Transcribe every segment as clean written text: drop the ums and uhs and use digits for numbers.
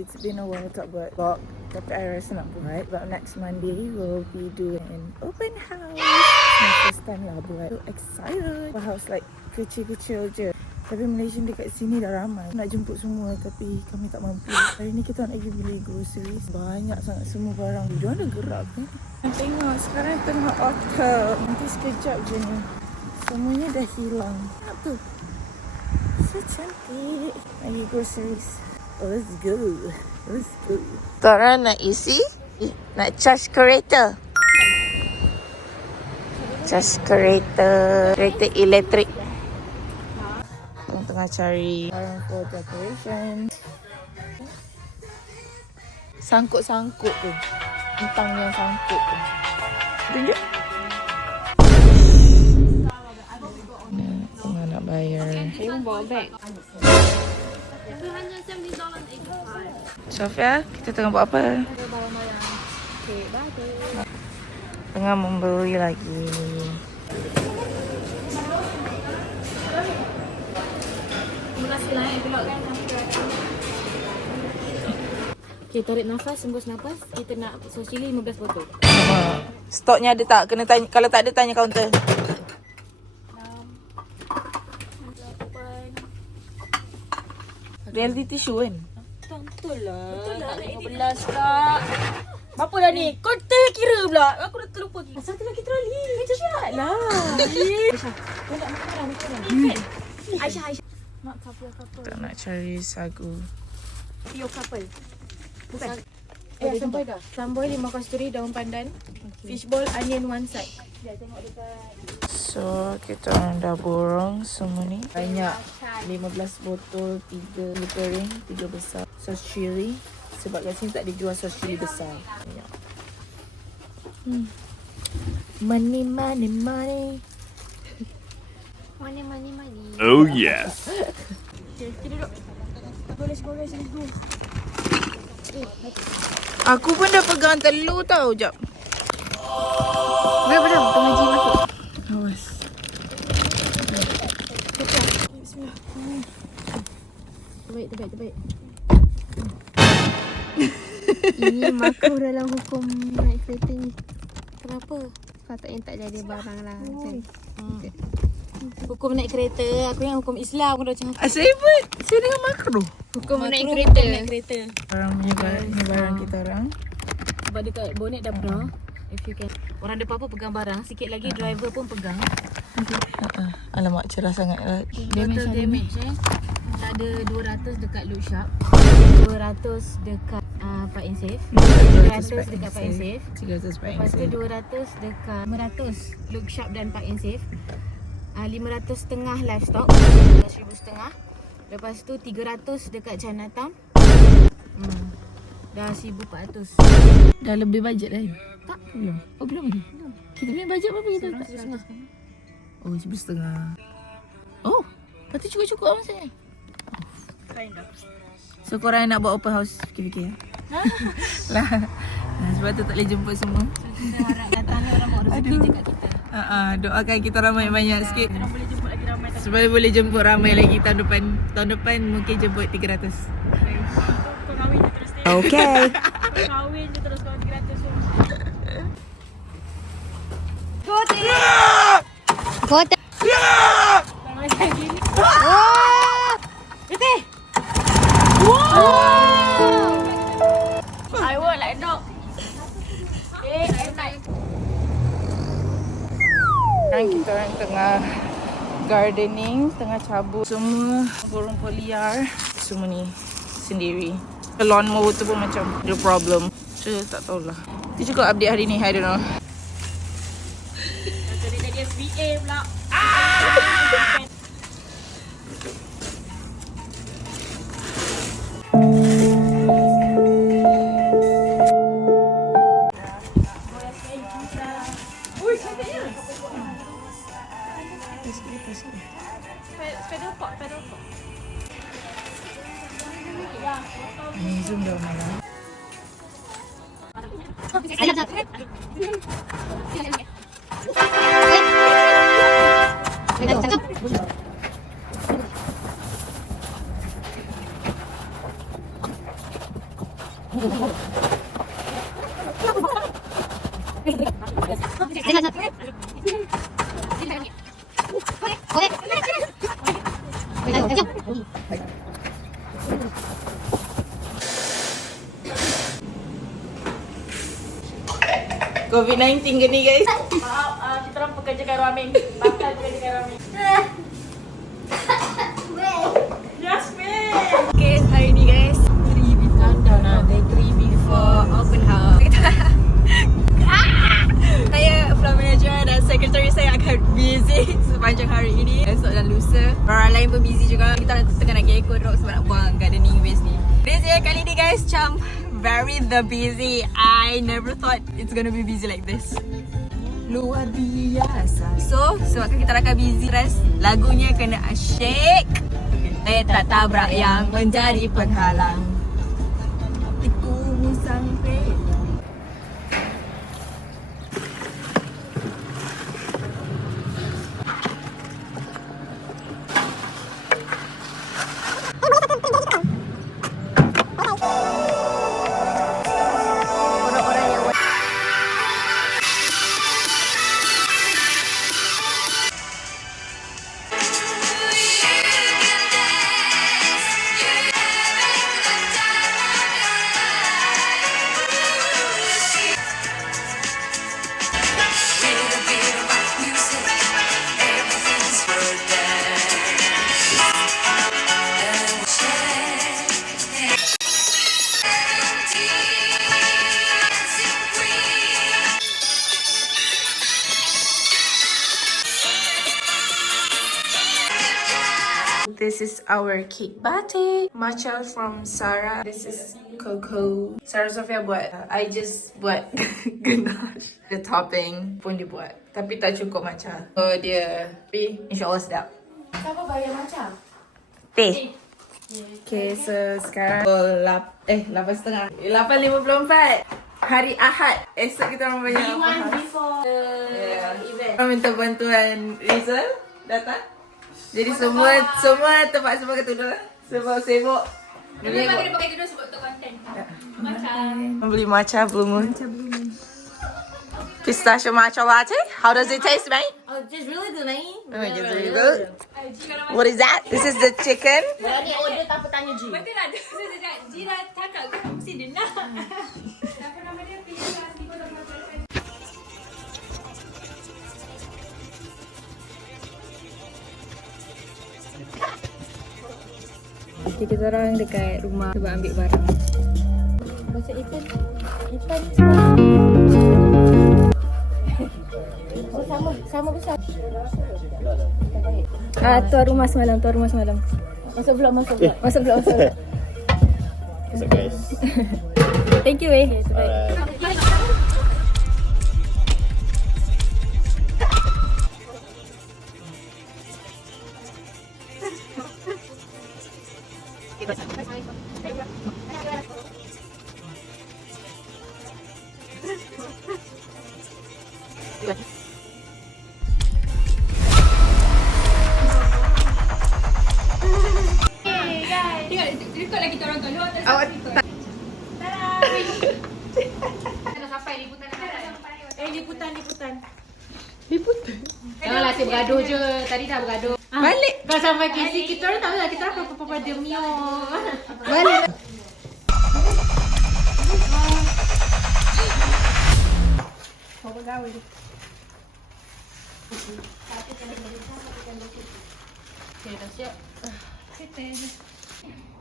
It's been a while tak buat vlog, tapi I rasa nak buat. But next Monday we'll be doing an open house. My first time lah buat. So excited. A house like kecil-kecil je. Tapi Malaysian dekat sini dah ramai. Nak jemput semua tapi kami tak mampu. Hari ni kita nak pergi beli groceries. Banyak sangat semua barang. Diorang dah gerak kan? Tengok sekarang tengah autumn. Nanti sekejap je ni. Semuanya dah hilang. Apa tu? So cantik. Lagi groceries. Let's go. Let's go. Korang nak isi? Nak charge kereta? Charge kereta. Kereta elektrik. Tengah cari barang for decoration. Sangkut-sangkut tu. Bintang yang sangkut tu. Tunjuk. Tengah nak bayar. Saya pun bawa beg. Sofia, kita tengah buat apa? Tengah membeli lagi. Okay, tarik nafas, hembus nafas. Kita nak sos cili 15 botol. Stoknya ada tak? Kena tanya. Kalau tak ada, tanya kaunter. 6, 8. Reality show kan? Betul lah. Betul lah. 15 tak. Berapa dah ni? Kau terkira pula. Aku dah terlupa. Asal tu lagi troli. Cepat lah. Aisyah. Kau nak makan lah. Aisyah. Mak couple. Tak nak cari sagu. Your couple. Bukan. Sampai dah. Sambal 5 kasturi, daun pandan. Fishball, onion one side. Dah tengok dekat. So, kita orang dah borong semua ni. Banyak. 15 botol, 3 goreng, 3 besar. Sos chili. Sebab kat sini tak dijual sos chili besar. Banyak. Money. Money. Oh yes. Okay, kita duduk. Let's go. Aku pun dah pegang telur tau. Jap. Berapa dah? Tengah G masuk. Awas. Terbaik. Ini makruh dalam hukum naik kereta ni. Kenapa? Patutnya tak jadi barang lah. Hukum naik kereta, aku yang hukum Islam. Aku dah macam Asyik pun. Saya dengan makro. hukum naik kereta. Barang punya barang kita orang. Sebab dekat bonet dah pernah. If you can. Orang ada apa-apa pegang barang, sikit lagi driver pun pegang. Alamak, cerah sangat lah. Damage ada 200 dekat Look Shop, 200 dekat Park and Save, 300 dekat Park and Save, 300 Park and lepas tu Save. 200 dekat 500 Look Shop dan Park and Save, 500 setengah Livestock, 1,000 setengah. Lepas tu 300 dekat Chinatown. Dah 1,400. Dah lebih bajet dah. Tak? Belum. Oh, belum lagi. Kita punya bajet berapa kita letak? Oh, 1,500. Oh, lepas tu cukup-cukup lah saya. Kind of. So korang nak buat open house, fikir-fikir ya? Lah. Sebab tu tak boleh jemput semua. Kita harap datang orang bawa rezeki je kat kita. Doakan kita ramai banyak sikit. Orang boleh jemput lagi ramai. Supaya boleh jemput ramai lagi tahun depan. Tahun depan mungkin jemput 300. Kau kahwin je terus. Okay. Kau kahwin je terus kau 300 tu. Kota. Macam gini. Putih. Wow. I want like dog. I'm like. Sekarang kita orang tengah gardening, tengah cabut semua rumput liar. Semua ni sendiri. Lawnmower tu pun macam ada problem. So tak tahulah. Nanti cukup update hari ni, I don't know. Tadi jadi SBA pula. Pedal pot. Ni zoom dah malam. COVID-19 ke ni guys? Maaf, kita orang pekerjakan ramen. Bakal pekerjakan ramen. Yasmin. Okay, hari ni guys 3 countdown lah. Day 3 before open house. Saya floor manager dan secretary saya akan busy sepanjang hari ini. Esok dan lusa. Orang lain pun busy juga. Kita tengah nak kekor sebab nak buang gardening waste ni. Busy kali ni guys, macam very the busy. I never thought it's gonna be busy like this. Luar biasa. So, sebabkan kita akan busy stress, lagunya kena asyik. Saya tak tabrak yang menjadi penghalang. Tiku sampai. This is our cake batik. Matcha from Sarah. This is cocoa. Sarah Sofia buat. I just buat ganache. The topping pun dia buat. Tapi tak cukup matcha. So dia, tapi insyaAllah sedap. Siapa bayar macam? Teh. Okay, so sekarang 8.30. 8.54. Hari Ahad. Esok kita orang banyak One before the event. Orang minta bantuan Rizal datang. Jadi semua terpaksa pakai tudung lah. Sebab sibuk. Dia pakai tudung sebab untuk konten. Macam. Membeli matcha Blue Moon. Pistachio matcha latte. How does it taste, mate? Oh, just really good, man. Oh, it's really good. What is that? This is the chicken. Ni order tanpa tanya G. Betul lah. Ji dah cakap kan mesti dia nak. Apa nama dia? Pilih lah. Okay, kita orang dekat rumah sebab ambil barang. Macam Ethan. Oh, sama besar. Tuan rumah semalam. Masuk vlog. Masuk vlog. What's up, guys? Thank you, eh. Alright. Ikut lagi kita orang kat luar. Awak Nak sampai liputan. liputan. Janganlah asyik bergaduh je. Tadi dah bergaduh. Balik. Kau sampai KC, kita orang tahu lah. Kita orang apa-apa demi Balik. Kau bergaul. Okay, dah siap.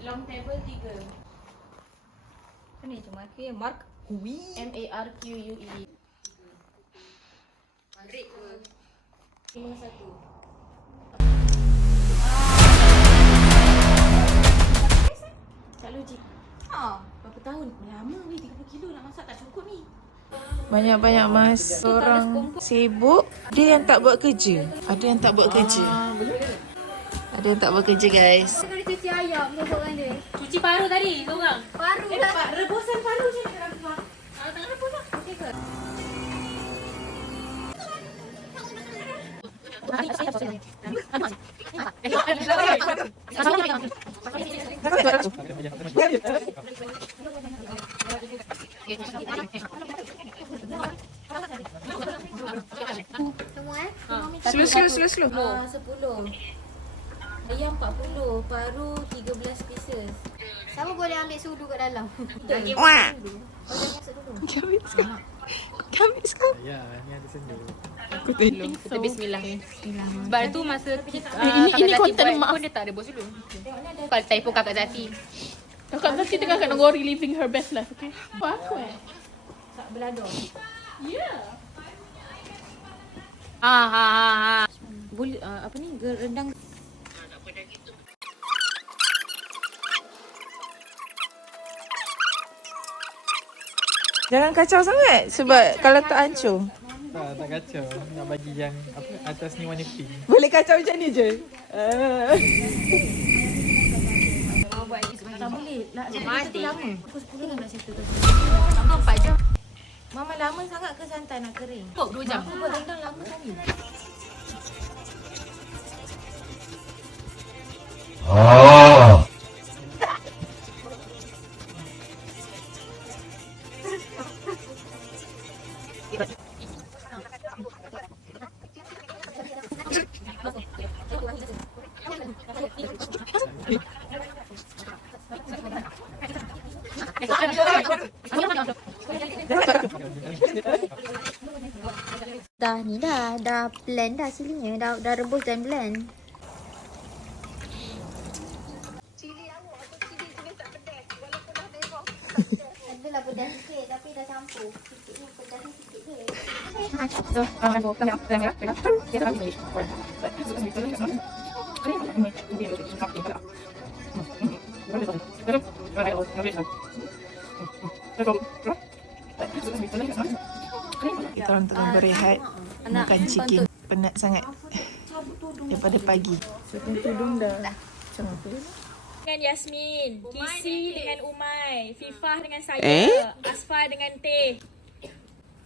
Long table 3. Ni cuma ke Mark. MARQUE. Mark. 51. Tak logik. Berapa tahun? Lama ni 30 kilo nak masak tak cukup ni. Banyak-banyak mas. Orang sibuk. Ada yang tak buat kerja. Ada yang tak buat kerja. Guys. Kita kena cuci ayam seorang dia. Cuci paru tadi, seorang. Paru lah. Rebusan paru je nak buat. Tengah rebus lah. Okey ke? Semua Slow. 10. Ayam 40, paru 13 pieces. Sama boleh ambil sudu kat dalam. Daging Wah. dulu. Oh, jangan masuk dulu. Kami sekarang. Ya, ni ada sendu. Aku tengok. Kita bismillah. Sebab tu masa ini konten mak. pun dia tak ada bos dulu. Kalau typo kakak Zati. Kakak Zati tengah kat Nogori living her best life, okay? Apa aku Tak belador. Yeah. Boleh apa ni rendang. Jangan kacau sangat sebab kalau tak hancur. Tak kacau. Nak bagi yang apa atas ni warna pink. Boleh kacau macam ni je. Tak boleh. Mati. Lama. Pukul 10 nak settle tu. Tambah 4 jam. Mama lama sangat ke santan nak kering? Kok 2 jam. Buat rendang lama kali. Dah blend dah silinya. Dah rebus dan blend. Adalah pedas sikit tapi dah campur. Sikit ni pedas ni sikit je. Kita orang tengah berehat makan chicken. Penat sangat daripada pagi. Sebab tudung dah macam apa? Dengan Yasmin, Kisi dengan Umay, Fifah dengan saya, Asfar dengan Teh,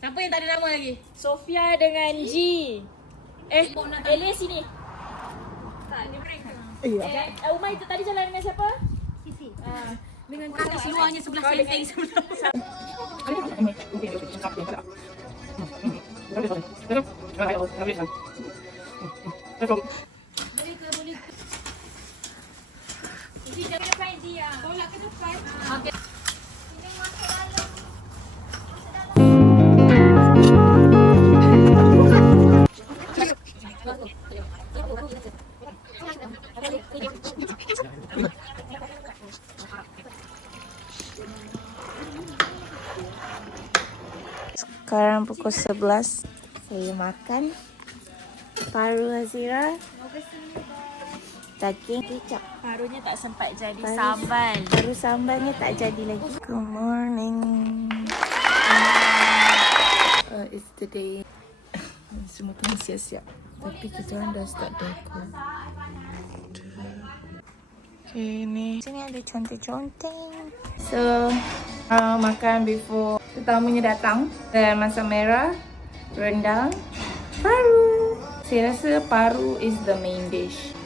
Siapa yang tak ada nama lagi? Sofia dengan G. Elia sini. Tak, dia break. Umay tu tadi jalan dengan siapa? Sisi. Dengan kat luarnya sebelah senteng sebelah. G jangan depan G ah. Tolak ke depan. Okey. Sekarang pukul 11. Saya makan paru Hazira, daging kicap. Parunya tak sempat jadi sambal. Paru sambalnya tak jadi lagi. Good morning. It's the day. Semua tengah siap-siap. Tapi kita orang dah start dekor. Okay, ni. Sini ada conteng-conteng. So, makan before tetamunya datang. Dan masak merah, rendang, paru. Saya rasa paru is the main dish.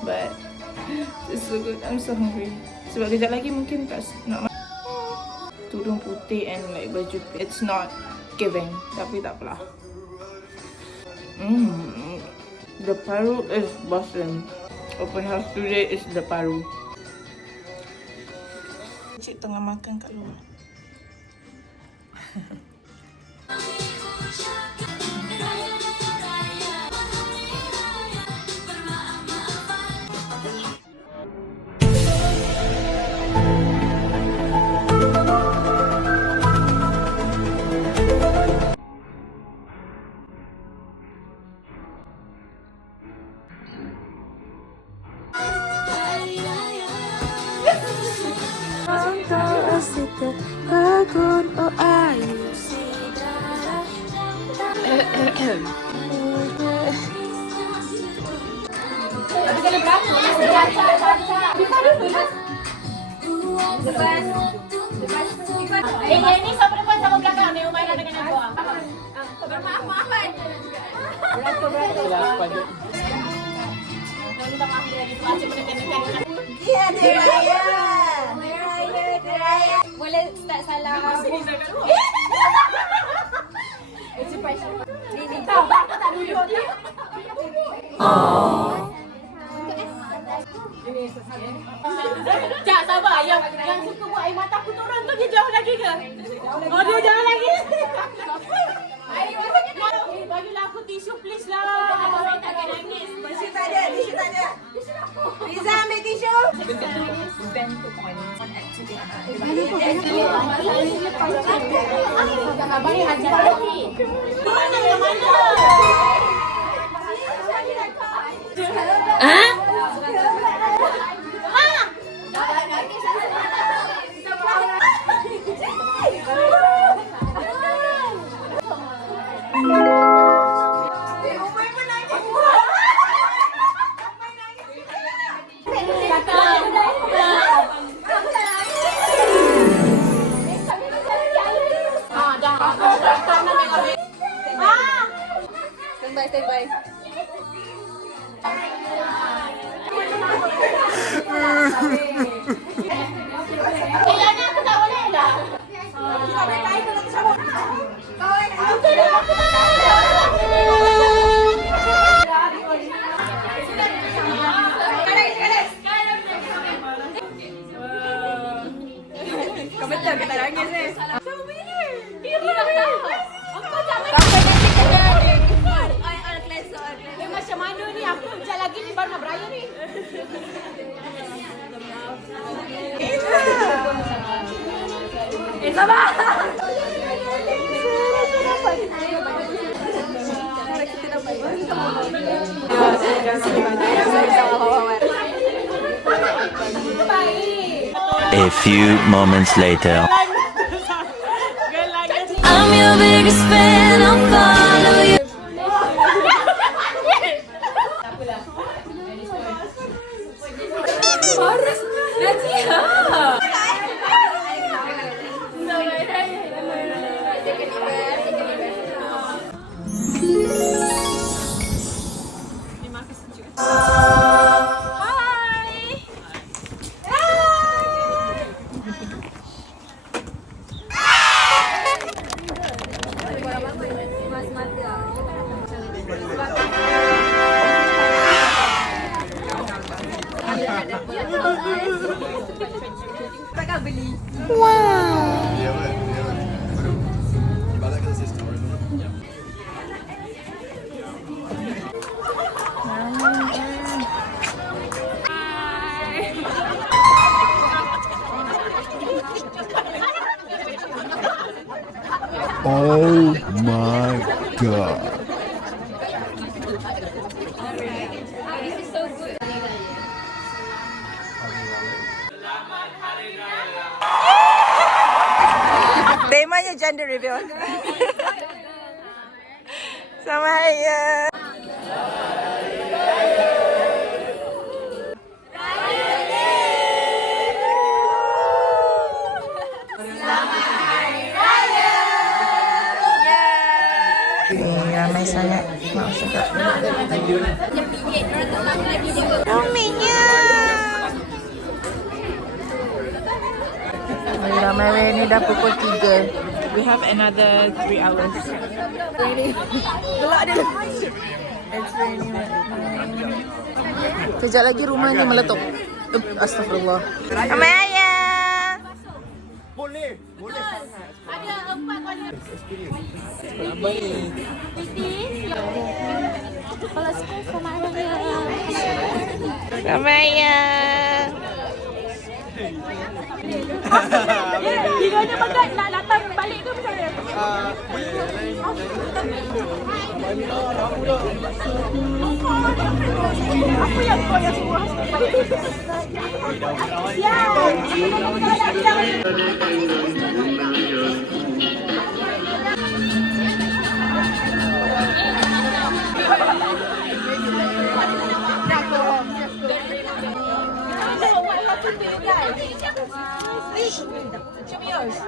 But it's so good. I'm so hungry. Sebab kejap lagi mungkin tak nak makan. Tudung putih and like baju. It's not giving. Tapi tak apalah. The paru is busting. Open house today is the paru. Cik tengah makan kat luar. Pagod o ayos. Tapi kalau berapa? Ini sama depan sama belakang ni Umay dengan aku. Bermaaf-maafan. Itulah pada Minta maaf dia lagi tu aja menekan-nekan. Ya, Deraya. Boleh start salam. Ni. Tahu aku tak duduk ni. Cak sabar yang suka buat air mata aku turun tu dia jauh lagi ke? Oh dia jauh lagi. Bagilah aku tisu please lah. Tisu tak ada. Riza ambil tisu. Macam mana ni? Aku sekejap lagi ni baru nak beraya ni. Sabar. A few moments later. I'm your biggest fan, I'll follow you. Oh my god. Temanya gender reveal. Selamat Hari Raya. Ramai sangat. Maaf cakap. Ramainya. Ramai ni dah pukul 3. We have another 3 hours. Gelak dia. It's raining right now. Sekejap lagi rumah ni meletup. Astagfirullah. Ramai Raya. Boleh. Ada 4 kali. Apa ni? Kalau sekolah sama Raya. Ramai Raya. Tiganya makan nak datang balik ke macam mana? Apa yang kau yang suruh balik? Show me yours.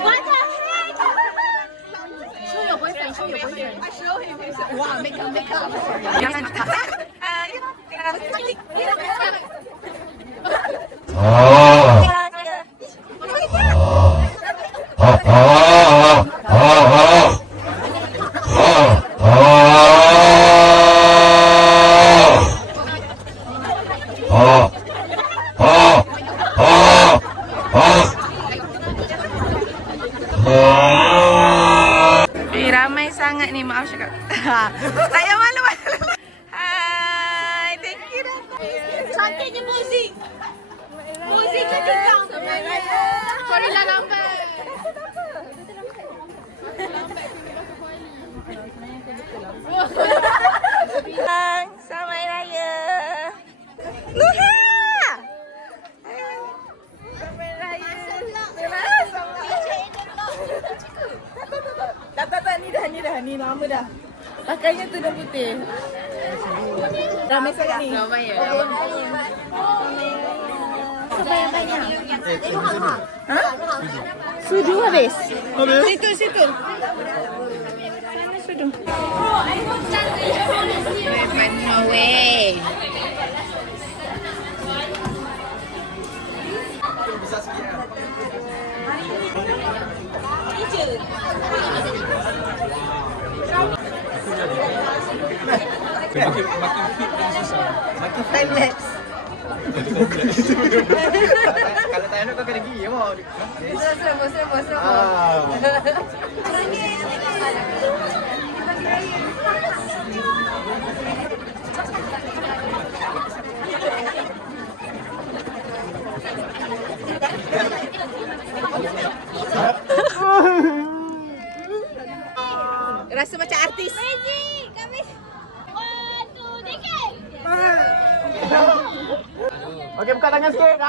What the heck? Show your boyfriend. I show him. Wow, makeup. Jangan. Oh Kuali dah lambat. Selamat Raya. Luha. Selamat Raya. Tak, ni lama dah. Pakainya tu dah putih. Ramai sangat ni. Ramai ya. Siapa yang banyak? Ha? Sudu habis. Situ. Sudu. No way. Makin fit dan susah. Makin time lapse. Kalau tak nak kau kena pergi mau. Semua. Rasa macam artis. Magic. Kami. 1, 2, 3. Okey, buka tangan sikit.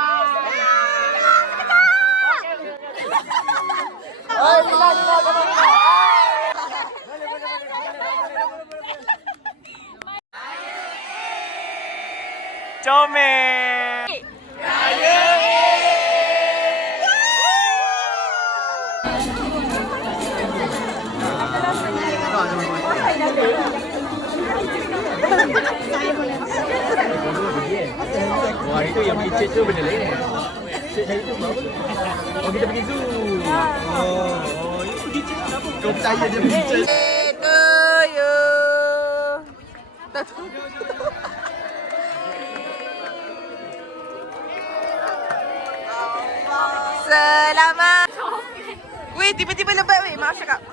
Comel. Wah, itu yang pergi church tu benda lain. Church hari tu apa? Oh, kita pergi zoo. Oh, you pergi church kenapa? Kau percaya dia pergi church? Selamat. Weh, tiba-tiba lebat weh. Maaf cakap.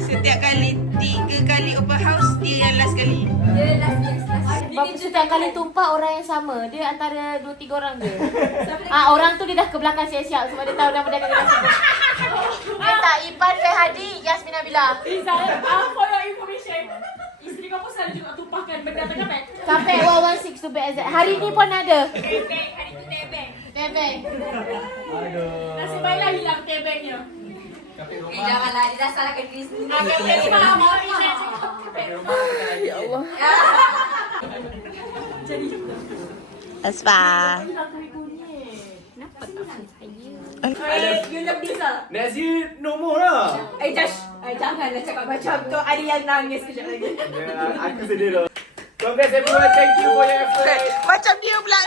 Setiap kali 3 kali open house, dia yang last kali. Sebab setiap kali tumpah orang yang sama. Dia antara 2-3 orang je. Orang tu dia dah ke belakang siap-siap sebab dia tahu nama dia akan kena sebut. Dia tak Ipan Fehadi, Yasmin Nabila. For your information, isteri kau pun selalu juga tumpahkan benda tengah mat. Sampai 116 tu BZ. Hari ni pun ada. Tebeng, hari tu tebeng. Tebeng. Nasib baiklah hilang tebengnya. Janganlah, dia dah salahkan diri sendiri. Ya Allah. Aspa. You love this lah. Next year, no more lah. Josh. Janganlah cakap macam tu. Ada yang nangis kejap lagi. Aku sedih dah. Congrats everyone, thank you for your effort. Macam dia pula